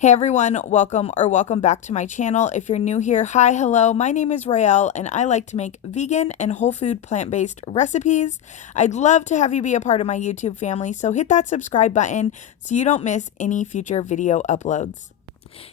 Hey everyone, welcome back to my channel. If you're new here, hi, hello, my name is Royalle and I like to make vegan and whole food plant-based recipes. I'd love to have you be a part of my YouTube family, so hit that subscribe button so you don't miss any future video uploads.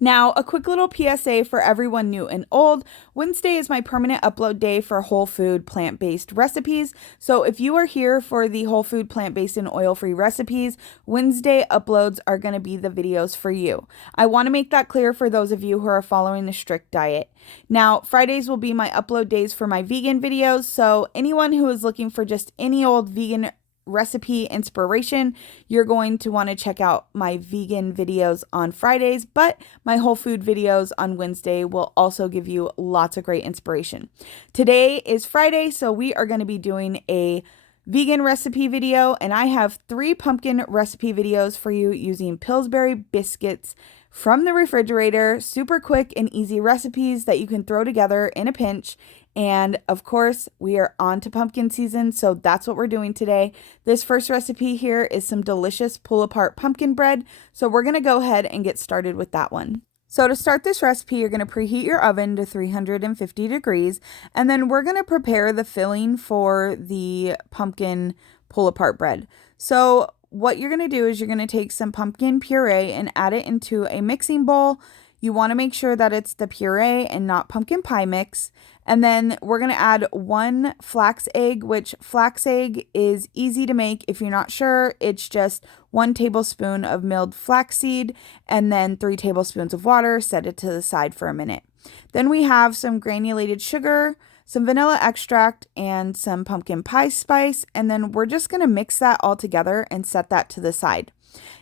Now, a quick little PSA for everyone new and old. Wednesday is my permanent upload day for whole food plant-based recipes. So if you are here for the whole food plant-based and oil-free recipes, Wednesday uploads are going to be the videos for you. I want to make that clear for those of you who are following the strict diet. Now, Fridays will be my upload days for my vegan videos. So anyone who is looking for just any old vegan recipe inspiration, you're going to want to check out my vegan videos on Fridays, but my whole food videos on Wednesday will also give you lots of great inspiration. Today is Friday, so we are going to be doing a vegan recipe video, and I have 3 pumpkin recipe videos for you using Pillsbury biscuits from the refrigerator. Super quick and easy recipes that you can throw together in a pinch. And of course, we are on to pumpkin season, so that's what we're doing today. This first recipe here is some delicious pull-apart pumpkin bread, so we're going to go ahead and get started with that one. So to start this recipe, you're going to preheat your oven to 350 degrees, and then we're going to prepare the filling for the pumpkin pull-apart bread. So what you're going to do is you're going to take some pumpkin puree and add it into a mixing bowl. You want to make sure that it's the puree and not pumpkin pie mix. And then we're going to add 1 flax egg, which flax egg is easy to make. If you're not sure, it's just 1 tablespoon of milled flaxseed and then 3 tablespoons of water. Set it to the side for a minute. Then we have some granulated sugar, some vanilla extract, and some pumpkin pie spice. And then we're just going to mix that all together and set that to the side.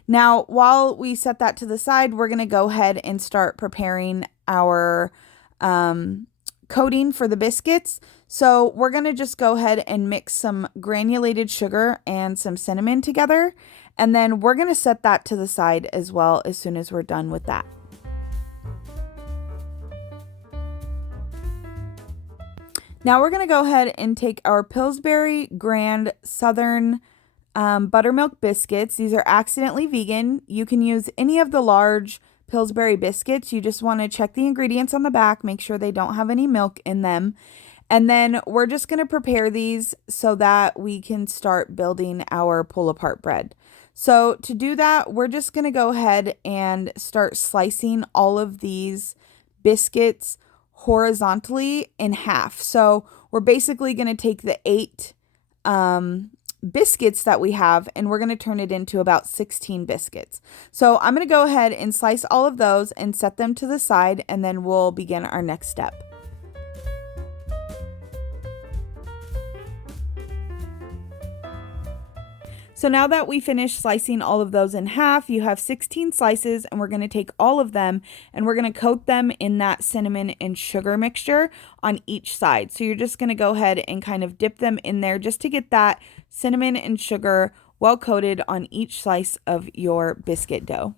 Now, while we set that to the side, we're going to go ahead and start preparing our coating for the biscuits. So we're going to just go ahead and mix some granulated sugar and some cinnamon together. And then we're going to set that to the side as well as soon as we're done with that. Now we're going to go ahead and take our Pillsbury Grand Southern buttermilk biscuits. These are accidentally vegan. You can use any of the large Pillsbury biscuits. You just want to check the ingredients on the back, make sure they don't have any milk in them. And then we're just going to prepare these so that we can start building our pull-apart bread. So to do that, we're just going to go ahead and start slicing all of these biscuits horizontally in half. So we're basically going to take the 8 biscuits that we have, and we're going to turn it into about 16 biscuits. So I'm going to go ahead and slice all of those and set them to the side, and then we'll begin our next step. So now that we finished slicing all of those in half, you have 16 slices, and we're going to take all of them and we're going to coat them in that cinnamon and sugar mixture on each side. So you're just going to go ahead and kind of dip them in there just to get that cinnamon and sugar well coated on each slice of your biscuit dough.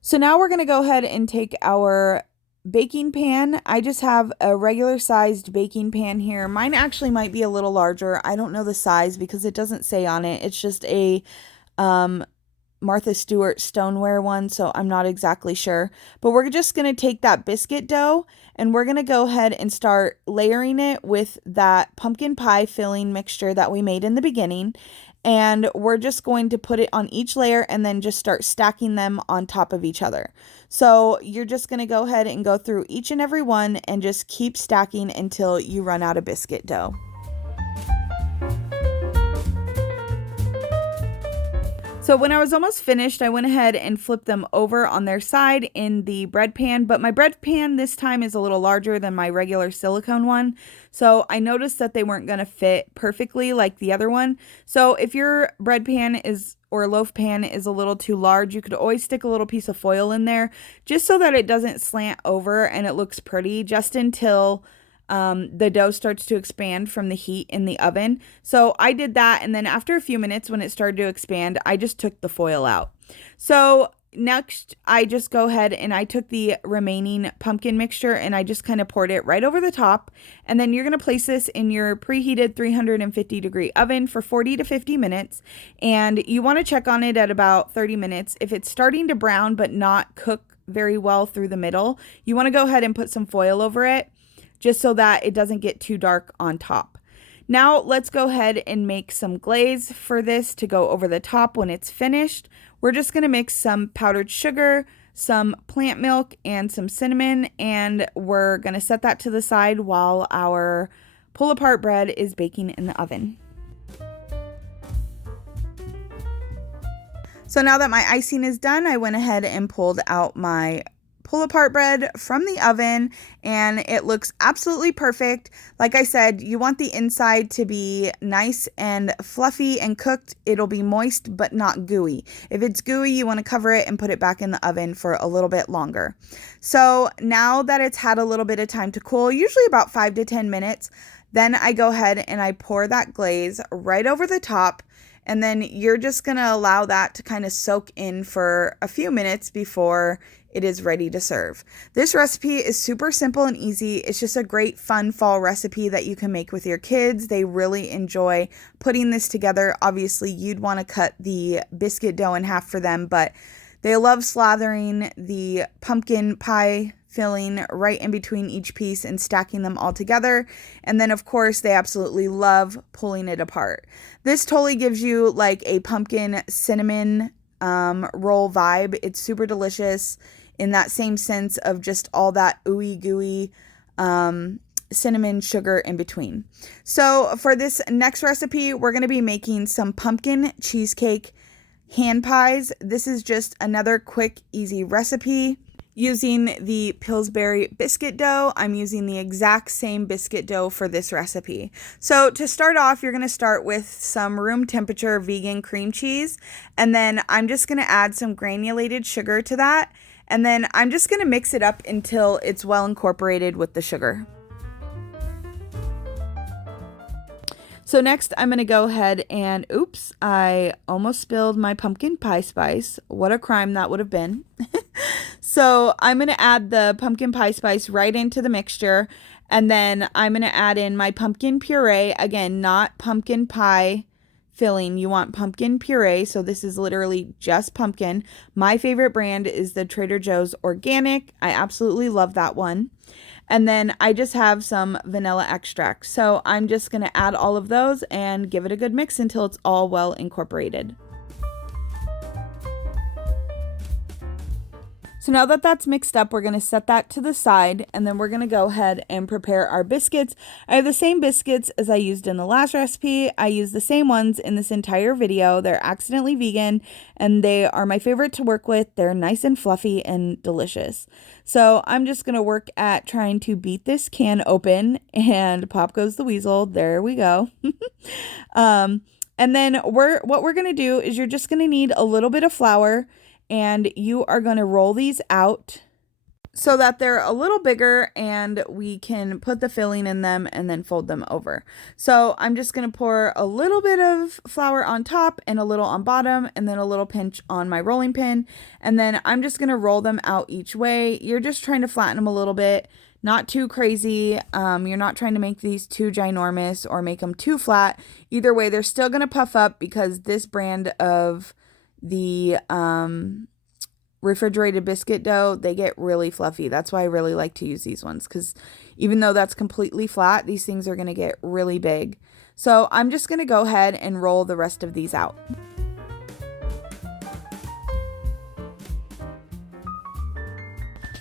So now we're going to go ahead and take our baking pan. I just have a regular sized baking pan here. Mine actually might be a little larger. I don't know the size because it doesn't say on it. It's just a Martha Stewart stoneware one, so I'm not exactly sure. But we're just going to take that biscuit dough and we're going to go ahead and start layering it with that pumpkin pie filling mixture that we made in the beginning. And we're just going to put it on each layer and then just start stacking them on top of each other. So you're just going to go ahead and go through each and every one and just keep stacking until you run out of biscuit dough. So when I was almost finished, I went ahead and flipped them over on their side in the bread pan, but my bread pan this time is a little larger than my regular silicone one. So I noticed that they weren't going to fit perfectly like the other one. So if your bread pan or loaf pan is a little too large, you could always stick a little piece of foil in there just so that it doesn't slant over and it looks pretty just until the dough starts to expand from the heat in the oven. So I did that, and then after a few minutes when it started to expand, I just took the foil out. So next I just go ahead and I took the remaining pumpkin mixture and I just kind of poured it right over the top. And then you're going to place this in your preheated 350-degree oven for 40 to 50 minutes. And you want to check on it at about 30 minutes. If it's starting to brown but not cook very well through the middle, you want to go ahead and put some foil over it just so that it doesn't get too dark on top. Now let's go ahead and make some glaze for this to go over the top when it's finished. We're just going to mix some powdered sugar, some plant milk, and some cinnamon, and we're going to set that to the side while our pull-apart bread is baking in the oven. So now that my icing is done, I went ahead and pulled out my pull-apart bread from the oven, and it looks absolutely perfect. Like I said, you want the inside to be nice and fluffy and cooked. It'll be moist but not gooey. If it's gooey, you want to cover it and put it back in the oven for a little bit longer. So now that it's had a little bit of time to cool, usually about 5 to 10 minutes, then I go ahead and I pour that glaze right over the top. And then you're just going to allow that to kind of soak in for a few minutes before it is ready to serve. This recipe is super simple and easy. It's just a great fun fall recipe that you can make with your kids. They really enjoy putting this together. Obviously, you'd want to cut the biscuit dough in half for them, but they love slathering the pumpkin pie filling right in between each piece and stacking them all together. And then of course they absolutely love pulling it apart. This totally gives you like a pumpkin cinnamon roll vibe. It's super delicious in that same sense of just all that ooey gooey cinnamon sugar in between. So for this next recipe, we're going to be making some pumpkin cheesecake hand pies. This is just another quick, easy recipe. Using the Pillsbury biscuit dough, I'm using the exact same biscuit dough for this recipe. So to start off, you're going to start with some room temperature vegan cream cheese, and then I'm just going to add some granulated sugar to that, and then I'm just going to mix it up until it's well incorporated with the sugar. So next I'm going to go ahead and, oops, I almost spilled my pumpkin pie spice. What a crime that would have been. So I'm going to add the pumpkin pie spice right into the mixture, and then I'm going to add in my pumpkin puree. Again, not pumpkin pie filling. You want pumpkin puree, so this is literally just pumpkin. My favorite brand is the Trader Joe's Organic. I absolutely love that one. And then I just have some vanilla extract. So I'm just going to add all of those and give it a good mix until it's all well incorporated. So now that that's mixed up, we're going to set that to the side, and then we're going to go ahead and prepare our biscuits. I have the same biscuits as I used in the last recipe. I use the same ones in this entire video. They're accidentally vegan, and they are my favorite to work with. They're nice and fluffy and delicious. So I'm just going to work at trying to beat this can open, and pop goes the weasel. There we go. And then what we're going to do is you're just going to need a little bit of flour, and you are going to roll these out so that they're a little bigger and we can put the filling in them and then fold them over. So I'm just going to pour a little bit of flour on top and a little on bottom and then a little pinch on my rolling pin. And then I'm just going to roll them out each way. You're just trying to flatten them a little bit, not too crazy. You're not trying to make these too ginormous or make them too flat. Either way, they're still going to puff up because this brand of the refrigerated biscuit dough, they get really fluffy. That's why I really like to use these ones, because even though that's completely flat, these things are going to get really big. So I'm just going to go ahead and roll the rest of these out.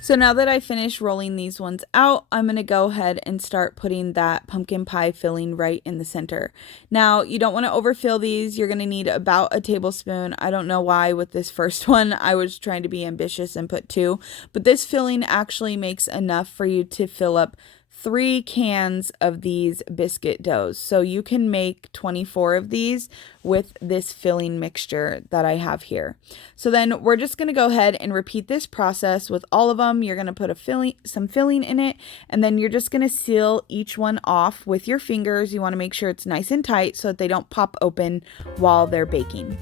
So now that I finished rolling these ones out, I'm going to go ahead and start putting that pumpkin pie filling right in the center. Now, you don't want to overfill these. You're going to need about a tablespoon. I don't know why with this first one, I was trying to be ambitious and put 2, but this filling actually makes enough for you to fill up 3 cans of these biscuit doughs. So you can make 24 of these with this filling mixture that I have here. So then we're just going to go ahead and repeat this process with all of them. You're going to put some filling in it, and then you're just going to seal each one off with your fingers. You want to make sure it's nice and tight so that they don't pop open while they're baking.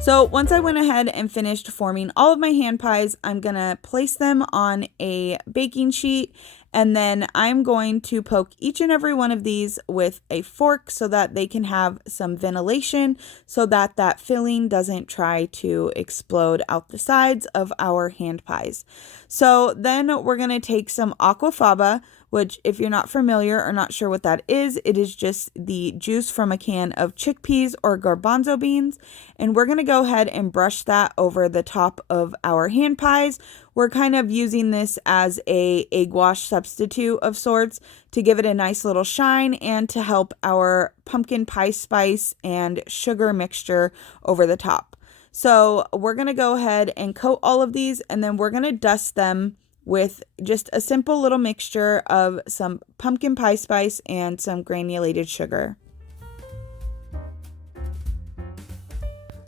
So once I went ahead and finished forming all of my hand pies, I'm gonna place them on a baking sheet, and then I'm going to poke each and every one of these with a fork so that they can have some ventilation so that that filling doesn't try to explode out the sides of our hand pies. So then we're gonna take some aquafaba, which if you're not familiar or not sure what that is, it is just the juice from a can of chickpeas or garbanzo beans. And we're going to go ahead and brush that over the top of our hand pies. We're kind of using this as a egg wash substitute of sorts to give it a nice little shine and to help our pumpkin pie spice and sugar mixture over the top. So we're going to go ahead and coat all of these, and then we're going to dust them with just a simple little mixture of some pumpkin pie spice and some granulated sugar.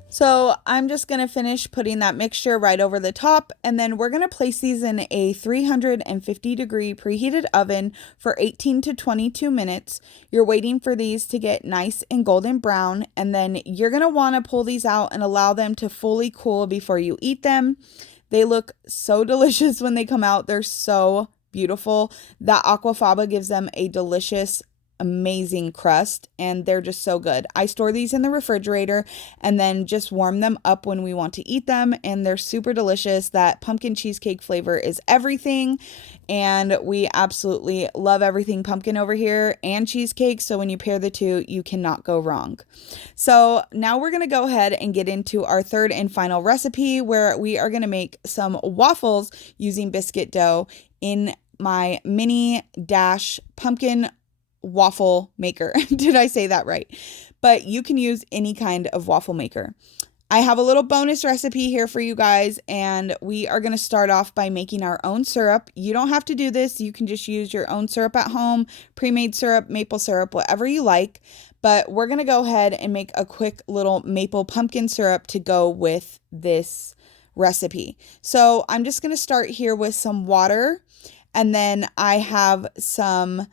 So I'm just going to finish putting that mixture right over the top, and then we're going to place these in a 350-degree preheated oven for 18 to 22 minutes. You're waiting for these to get nice and golden brown, and then you're going to want to pull these out and allow them to fully cool before you eat them. They look so delicious when they come out. They're so beautiful. That aquafaba gives them a delicious, amazing crust, and they're just so good. I store these in the refrigerator and then just warm them up when we want to eat them, and they're super delicious. That pumpkin cheesecake flavor is everything, and we absolutely love everything pumpkin over here and cheesecake, so when you pair the two, you cannot go wrong. So now we're going to go ahead and get into our third and final recipe, where we are going to make some waffles using biscuit dough in my mini dash pumpkin waffle maker. Did I say that right? But you can use any kind of waffle maker. I have a little bonus recipe here for you guys, and we are going to start off by making our own syrup. You don't have to do this. You can just use your own syrup at home, pre-made syrup, maple syrup, whatever you like. But we're going to go ahead and make a quick little maple pumpkin syrup to go with this recipe. So I'm just going to start here with some water, and then I have some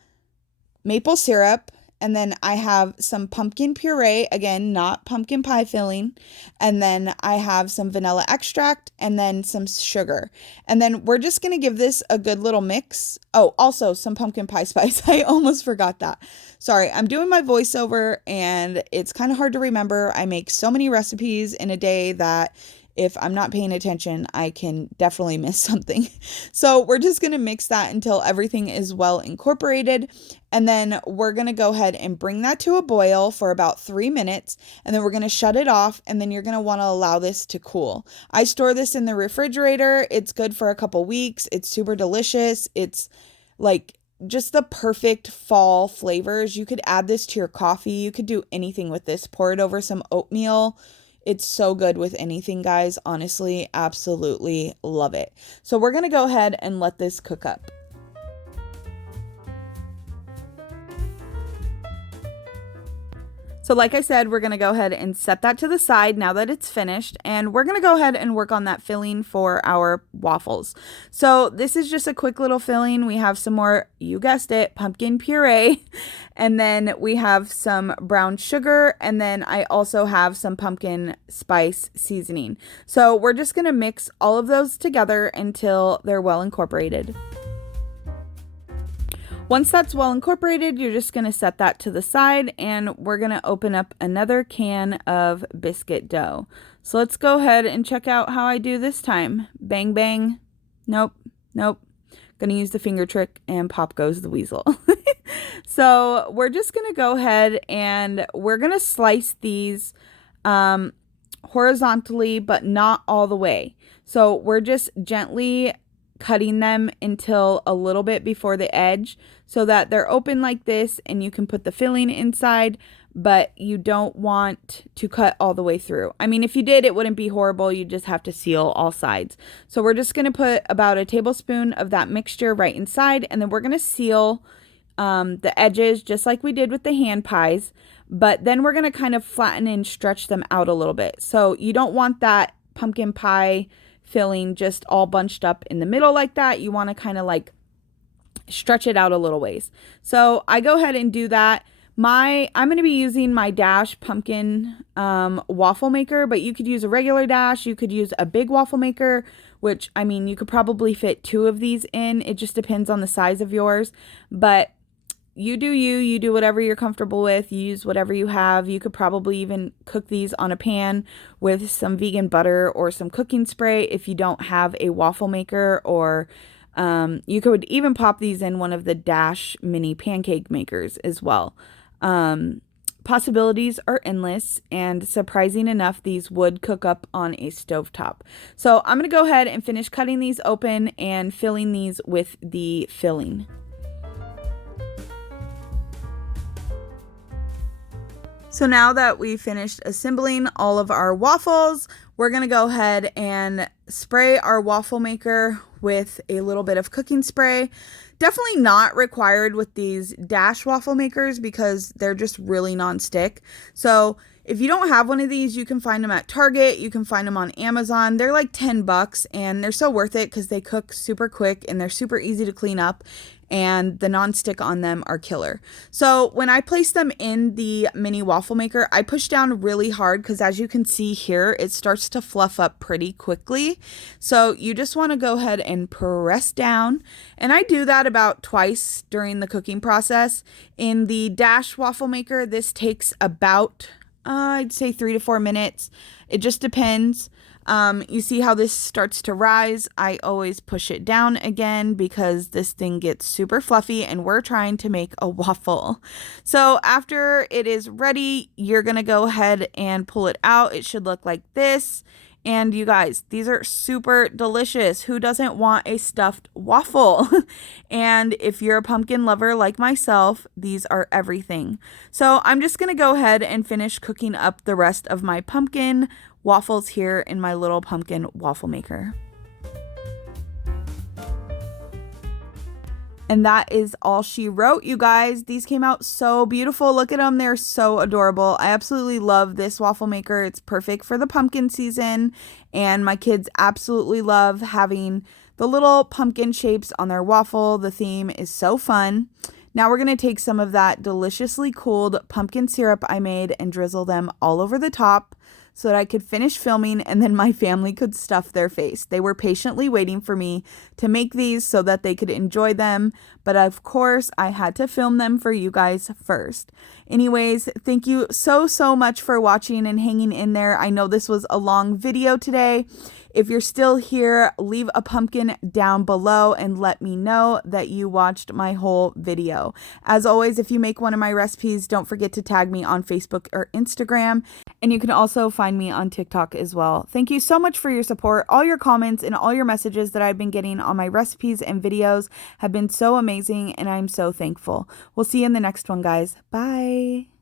maple syrup, and then I have some pumpkin puree, again, not pumpkin pie filling, and then I have some vanilla extract, and then some sugar. And then we're just going to give this a good little mix. Oh, also some pumpkin pie spice. I almost forgot that. Sorry, I'm doing my voiceover, and it's kind of hard to remember. I make so many recipes in a day that if I'm not paying attention, I can definitely miss something. So we're just going to mix that until everything is well incorporated. And then we're going to go ahead and bring that to a boil for about 3 minutes. And then we're going to shut it off. And then you're going to want to allow this to cool. I store this in the refrigerator. It's good for a couple weeks. It's super delicious. It's like just the perfect fall flavors. You could add this to your coffee. You could do anything with this. Pour it over some oatmeal. It's so good with anything, guys. Honestly, absolutely love it. So we're going to go ahead and let this cook up. So like I said, we're going to go ahead and set that to the side now that it's finished, and we're going to go ahead and work on that filling for our waffles. So this is just a quick little filling. We have some more, you guessed it, pumpkin puree, and then we have some brown sugar, and then I also have some pumpkin spice seasoning. So we're just going to mix all of those together until they're well incorporated. Once that's well incorporated, you're just going to set that to the side, and we're going to open up another can of biscuit dough. So let's go ahead and check out how I do this time. Bang, bang. Nope, nope. Going to use the finger trick, and pop goes the weasel. So we're just going to go ahead and we're going to slice these horizontally, but not all the way. So we're just gently cutting them until a little bit before the edge so that they're open like this, and you can put the filling inside, but you don't want to cut all the way through. I mean, if you did, it wouldn't be horrible. You just have to seal all sides. So we're just going to put about a tablespoon of that mixture right inside, and then we're going to seal the edges just like we did with the hand pies, but then we're going to kind of flatten and stretch them out a little bit. So you don't want that pumpkin pie filling just all bunched up in the middle like that. You want to kind of like stretch it out a little ways. So I go ahead and do that. I'm going to be using my Dash pumpkin waffle maker, but you could use a regular Dash. You could use a big waffle maker, which, I mean, you could probably fit 2 of these in. It just depends on the size of yours, but you do whatever you're comfortable with. You use whatever you have. You could probably even cook these on a pan with some vegan butter or some cooking spray if you don't have a waffle maker, or you could even pop these in one of the Dash mini pancake makers as well. Possibilities are endless, and surprising enough, these would cook up on a stovetop. So I'm going to go ahead and finish cutting these open and filling these with the filling. So now that we finished assembling all of our waffles, we're going to go ahead and spray our waffle maker with a little bit of cooking spray. Definitely not required with these Dash waffle makers because they're just really non-stick. So if you don't have one of these, you can find them at Target. You can find them on Amazon. They're like $10 and they're so worth it because they cook super quick and they're super easy to clean up, and the non-stick on them are killer. So when I place them in the mini waffle maker, I push down really hard because as you can see here, it starts to fluff up pretty quickly. So you just want to go ahead and press down. And I do that about twice during the cooking process. In the Dash waffle maker, this takes about, I'd say 3 to 4 minutes. It just depends. You see how this starts to rise? I always push it down again because this thing gets super fluffy and we're trying to make a waffle. So after it is ready, you're going to go ahead and pull it out. It should look like this. And you guys, these are super delicious. Who doesn't want a stuffed waffle? And if you're a pumpkin lover like myself, these are everything. So I'm just going to go ahead and finish cooking up the rest of my pumpkin waffles here in my little pumpkin waffle maker. And that is all she wrote, you guys. These came out so beautiful. Look at them. They're so adorable. I absolutely love this waffle maker. It's perfect for the pumpkin season. And my kids absolutely love having the little pumpkin shapes on their waffle. The theme is so fun. Now we're going to take some of that deliciously cooled pumpkin syrup I made and drizzle them all over the top so that I could finish filming and then my family could stuff their face. They were patiently waiting for me to make these so that they could enjoy them, but of course I had to film them for you guys first. Anyways, thank you so much for watching and hanging in there. I know this was a long video today. If you're still here, leave a pumpkin down below and let me know that you watched my whole video. As always, if you make one of my recipes, don't forget to tag me on Facebook or Instagram. And you can also find me on TikTok as well. Thank you so much for your support. All your comments and all your messages that I've been getting on my recipes and videos have been so amazing, and I'm so thankful. We'll see you in the next one, guys. Bye.